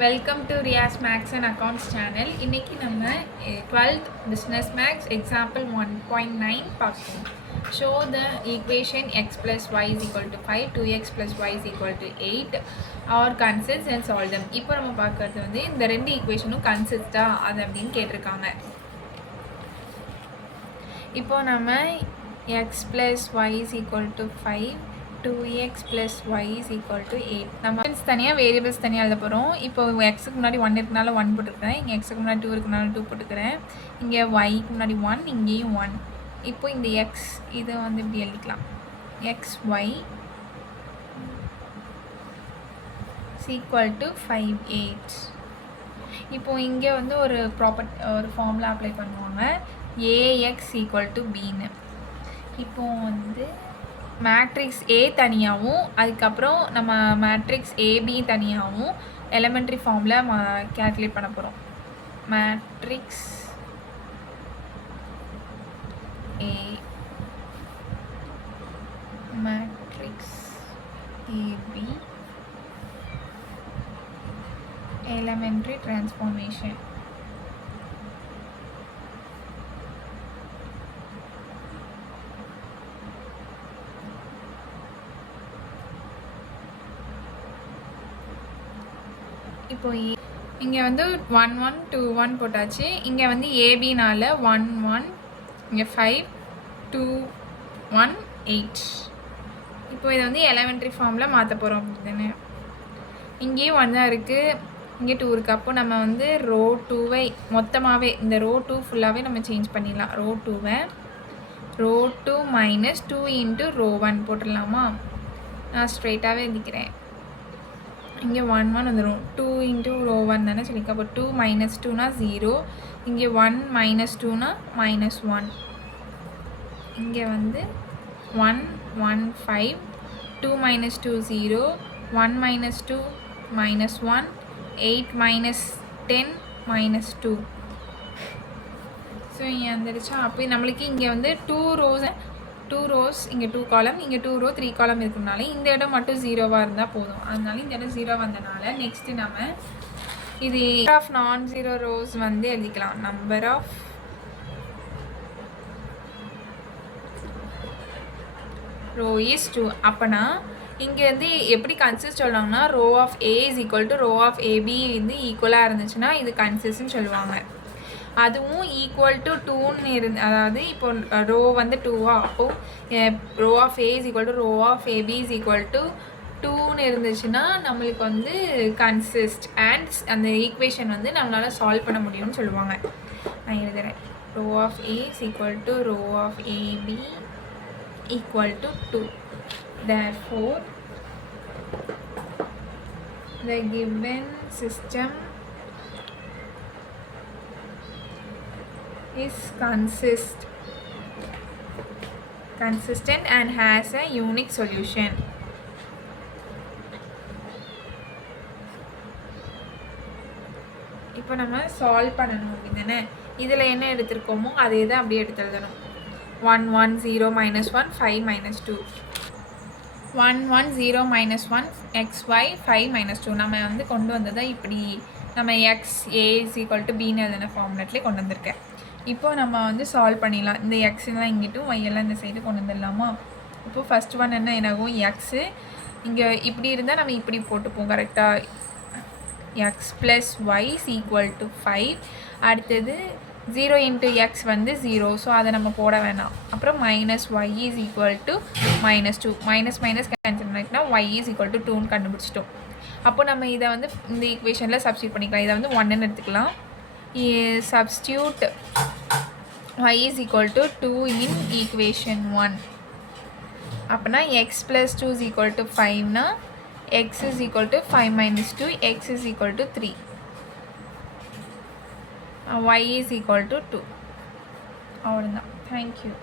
Welcome to Riyaz maths and accounts channel. இன்றைக்கி நம்ம 12th business maths example 1.9 பார்க்கணும். Show the equation x plus y is equal to 5, 2x plus y is equal to 8 are consistent and solve them. இப்போ நம்ம பார்க்குறது வந்து இந்த ரெண்டு ஈக்குவேஷனும் கன்சிஸ்டாக அது அப்படின்னு கேட்டிருக்காங்க. இப்போ நம்ம x plus y is equal to 5, 2x plus y is equal to 8. நம்ம தனியாக வேரியபிள்ஸ் தனியாக எழுத போகிறோம். இப்போ எக்ஸுக்கு முன்னாடி 1 இருக்குனால 1 போட்டுக்கிறேன், இங்கே எக்ஸுக்கு முன்னாடி 2 இருக்குனால 2 போட்டுக்கிறேன், இங்கே ஒய்க்கு முன்னாடி 1, இங்கேயும் 1. இப்போ இந்த எக்ஸ் இதை வந்து இப்படி எழுதிக்கலாம், எக்ஸ் ஒய் ஈக்குவல் டு 5, 8. இப்போ இங்கே வந்து ஒரு ஃபார்முலா அப்ளை பண்ணுவாங்க, ஏஎக்ஸ் ஈக்குவல் டு பின்னு. இப்போ வந்து மேட்ரிக்ஸ் ஏ தனியாகவும் அதுக்கப்புறம் நம்ம மேட்ரிக்ஸ் ஏபி தனியாகவும் எலிமெண்ட்ரி ஃபார்மில் கேல்குலேட் பண்ண போகிறோம். Matrix A matrix AB elementary transformation. இப்போ இங்கே வந்து 1 1 2 1 போட்டாச்சு. இங்கே வந்து ஏபினால் 1 1, இங்கே 5 2 1 8. இப்போ இதை வந்து எலிமெண்ட்ரி ஃபார்மில் மாற்ற போகிறோம் அப்படிதானே. இங்கேயும் 1 தான் இருக்குது, இங்கே 2 இருக்குது. அப்போ நம்ம வந்து ரோ 2வை மொத்தமாகவே இந்த ரோ 2 ஃபுல்லாகவே நம்ம சேஞ்ச் பண்ணிடலாம். ரோ 2வை ரோ 2 மைனஸ் 2 இன்ட்டு ரோ 1 போட்டுடலாமா. நான் ஸ்ட்ரெயிட்டாகவே எழுதிக்கிறேன். இங்கே 1 1 வந்துடும், 2 இன்ட்டு ரோ 1 தானே சொல்லியிருக்கேன். அப்போ 2 மைனஸ் 2னா 0, இங்கே 1 மைனஸ் 2னா -1. இங்கே வந்து 1 1 5, 2 மைனஸ் 2 0, 1 மைனஸ் 2 -1, 8 மைனஸ் 10 -2. ஸோ இங்கே வந்துடுச்சா. அப்போ நம்மளுக்கு இங்கே வந்து 2 ரோஸ் இங்கே 2 காலம், இங்கே 2 ரோ 3 காலம் இருக்கிறதுனால இந்த இடம் மட்டும் 0வாக இருந்தால் போதும். அதனால இந்த இடம் 0 வந்தனால நெக்ஸ்ட்டு நம்ம இது ஆஃப் நான் ஜீரோ ரோஸ் வந்து எழுதிக்கலாம். Number of row is 2. அப்போனா இங்கே வந்து எப்படி கன்சிஸ்ட் சொல்லுவாங்கன்னா, row of A is equal to row of AB வந்து ஈக்குவலாக இருந்துச்சுன்னா இது கன்சிஸ்ட்னு சொல்லுவாங்க. அதுவும் ஈக்குவல் டு 2ன்னு அதாவது இப்போ ரோ வந்து 2வா, அப்போது row of A is equal to row of AB is equal to 2ன்னு இருந்துச்சுன்னா நம்மளுக்கு வந்து கன்சிஸ்ட் அண்ட் அந்த ஈக்குவேஷன் வந்து நம்மளால் சால்வ் பண்ண முடியும்னு சொல்லுவாங்க. நான் எழுதுகிறேன், row of A is equal to row of AB equal to 2. Therefore the given system is consistent and has a unique solution. இப்போ நம்ம சால்வ் பண்ணணும் அப்படிதானே. இதில் என்ன எடுத்திருக்கோமோ அதே தான் அப்படியே எடுத்து எழுதணும். 1 1 0 -1 5 -2, 1 1 0 -1 xy 5 -2. நம்ம வந்து கொண்டு வந்ததை இப்படி நம்ம X A is equal to பின்னு எழுதின ஃபார்முலேட்லேயே கொண்டு வந்திருக்கேன். இப்போது நம்ம வந்து சால்வ் பண்ணிடலாம். இந்த எக்ஸ்லாம் இங்கிட்டும் ஒய்யெல்லாம் இந்த சைடு கொண்டு வந்துடலாமா. இப்போது ஃபஸ்ட் ஒன் என்னாகும், எக்ஸு இங்கே இப்படி இருந்தால் நம்ம இப்படி போட்டுப்போம் கரெக்டாக. X plus Y is equal to 5. அடுத்தது 0 இன்ட்டு எக்ஸ் வந்து 0, ஸோ அதை நம்ம போட வேணாம். அப்புறம் minus Y is equal to -2, minus cancel பண்ணிட்டுனா ஒய் இஸ் ஈக்குவல் டு 2ன்னு கண்டுபிடிச்சிட்டோம். அப்போ நம்ம இதை வந்து இந்த ஈக்குவேஷனில் சப்ஸ்டியூட் பண்ணிக்கலாம். இதை வந்து 1ன்னு எடுத்துக்கலாம். Substitute y is equal to 2 in equation 1. அப்போனா x plus 2 is equal to 5 x is equal to 5 minus 2, x is equal to 3, y is equal to 2. அவ்வளோதான். Thank you.